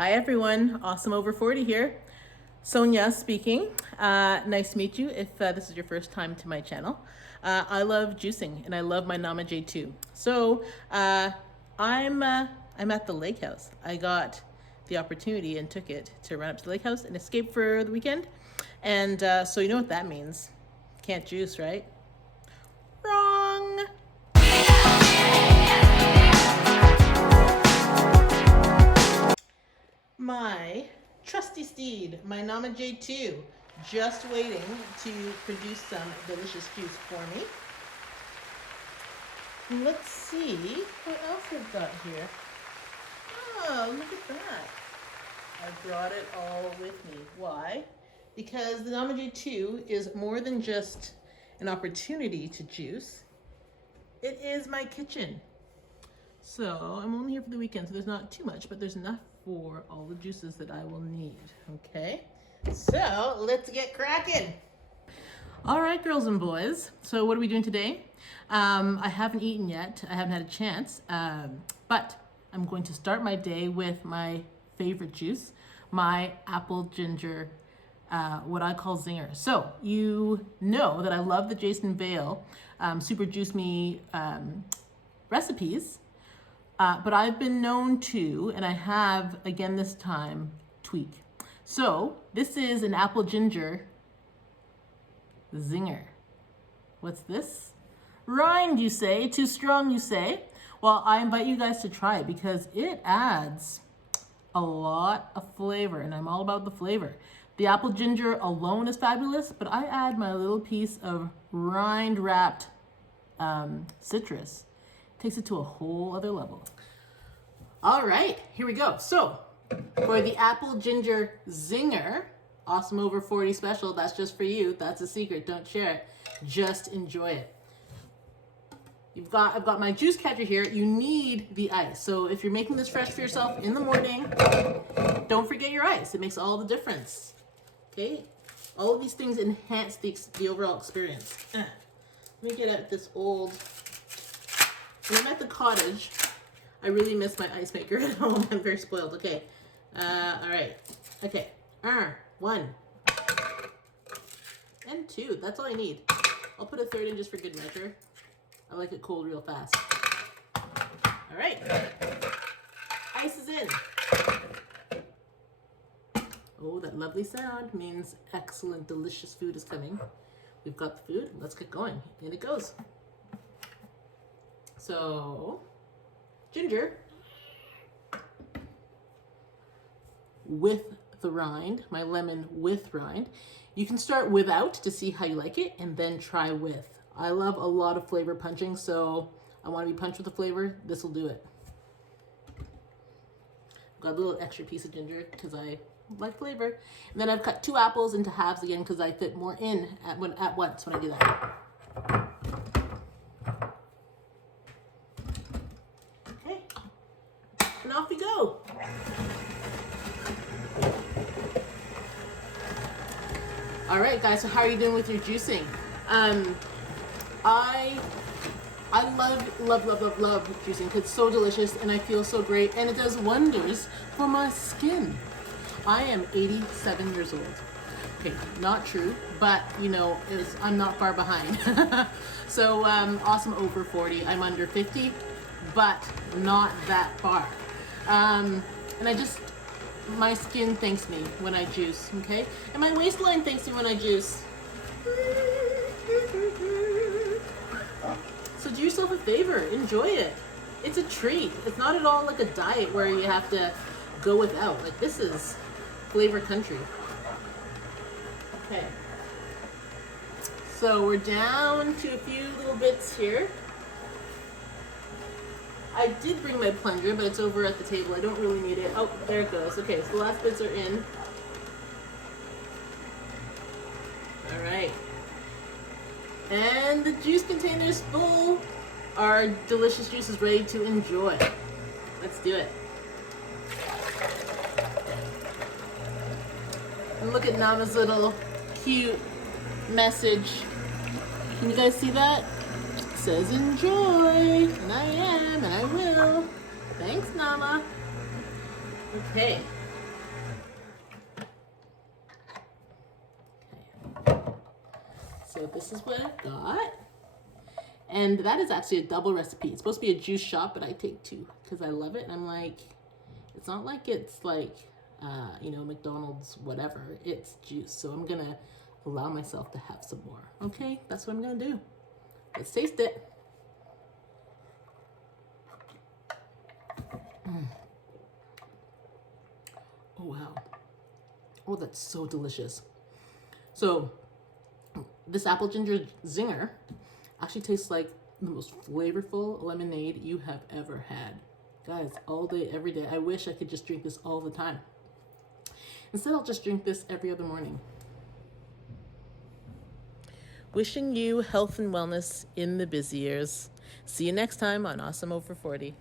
Hi everyone, Awesome Over 40 here. Sonia speaking. Nice to meet you if this is your first time to my channel. I love juicing and I love my Nama J too. So I'm at the lake house. I got the opportunity and took it to run up to the lake house and escape for the weekend. And so you know what that means. Can't juice, right? Wrong. My trusty steed, my Nama J2, just waiting to produce some delicious juice for me. Let's see what else we've got here. Oh, look at that. I brought it all with me. Why? Because the Nama J2 is more than just an opportunity to juice. It is my kitchen. So I'm only here for the weekend, so there's not too much, but there's enough for all the juices that I will need, okay? So let's get cracking. All right, girls and boys. So what are we doing today? I haven't eaten yet. I haven't had a chance, but I'm going to start my day with my favorite juice, my apple ginger, what I call Zinger. So you know that I love the Jason Vale Super Juice Me recipes. But I've been known to, and I have again this time, tweak. So this is an apple ginger Zinger. What's this? Rind, you say? Too strong, you say? Well, I invite you guys to try it because it adds a lot of flavor, and I'm all about the flavor. The apple ginger alone is fabulous, but I add my little piece of rind wrapped citrus. Takes it to a whole other level. All right, here we go. So for the apple ginger Zinger, Awesome Over 40 special, that's just for you. That's a secret, don't share it. Just enjoy it. I've got my juice catcher here. You need the ice. So if you're making this fresh for yourself in the morning, don't forget your ice. It makes all the difference. Okay? All of these things enhance the overall experience. Let me get out this old... When I'm at the cottage, I really miss my ice maker at home. I'm very spoiled. Okay. All right. Okay. 1 and 2. That's all I need. I'll put a third in just for good measure. I like it cold real fast. All right. Ice is in. Oh, that lovely sound means excellent, delicious food is coming. We've got the food. Let's get going. In it goes. So, ginger with the rind, my lemon with rind. You can start without to see how you like it and then try with. I love a lot of flavor punching, so I want to be punched with the flavor. This will do it. Got a little extra piece of ginger because I like flavor. And then I've cut 2 apples into halves again because I fit more in at once when I do that. And off we go. All right, guys, so how are you doing with your juicing? I love juicing because it's so delicious and I feel so great and it does wonders for my skin. I am 87 years old. Okay, not true, but you know, I'm not far behind. So Awesome Over 40, I'm under 50, but not that far. And my skin thanks me when I juice, okay? And my waistline thanks me when I juice. So do yourself a favor, enjoy it. It's a treat. It's not at all like a diet where you have to go without. Like, this is flavor country. Okay. So we're down to a few little bits here. I did bring my plunger, but it's over at the table. I don't really need it. Oh, there it goes. Okay, so the last bits are in. All right. And the juice container is full. Our delicious juice is ready to enjoy. Let's do it. And look at Nama's little cute message. Can you guys see that? Says enjoy, and I am, and I will. Thanks, Nama. Okay, So this is what I've got. And that is actually a double recipe. It's supposed to be a juice shot, but I take 2 because I love it. And I'm like, it's not like it's like, you know, McDonald's, whatever. It's juice. So I'm going to allow myself to have some more. Okay, that's what I'm going to do. Let's taste it. Oh, wow. Oh, that's so delicious. So this apple ginger zinger actually tastes like the most flavorful lemonade you have ever had. Guys, all day, every day. I wish I could just drink this all the time. Instead, I'll just drink this every other morning. Wishing you health and wellness in the busy years. See you next time on Awesome Over 40.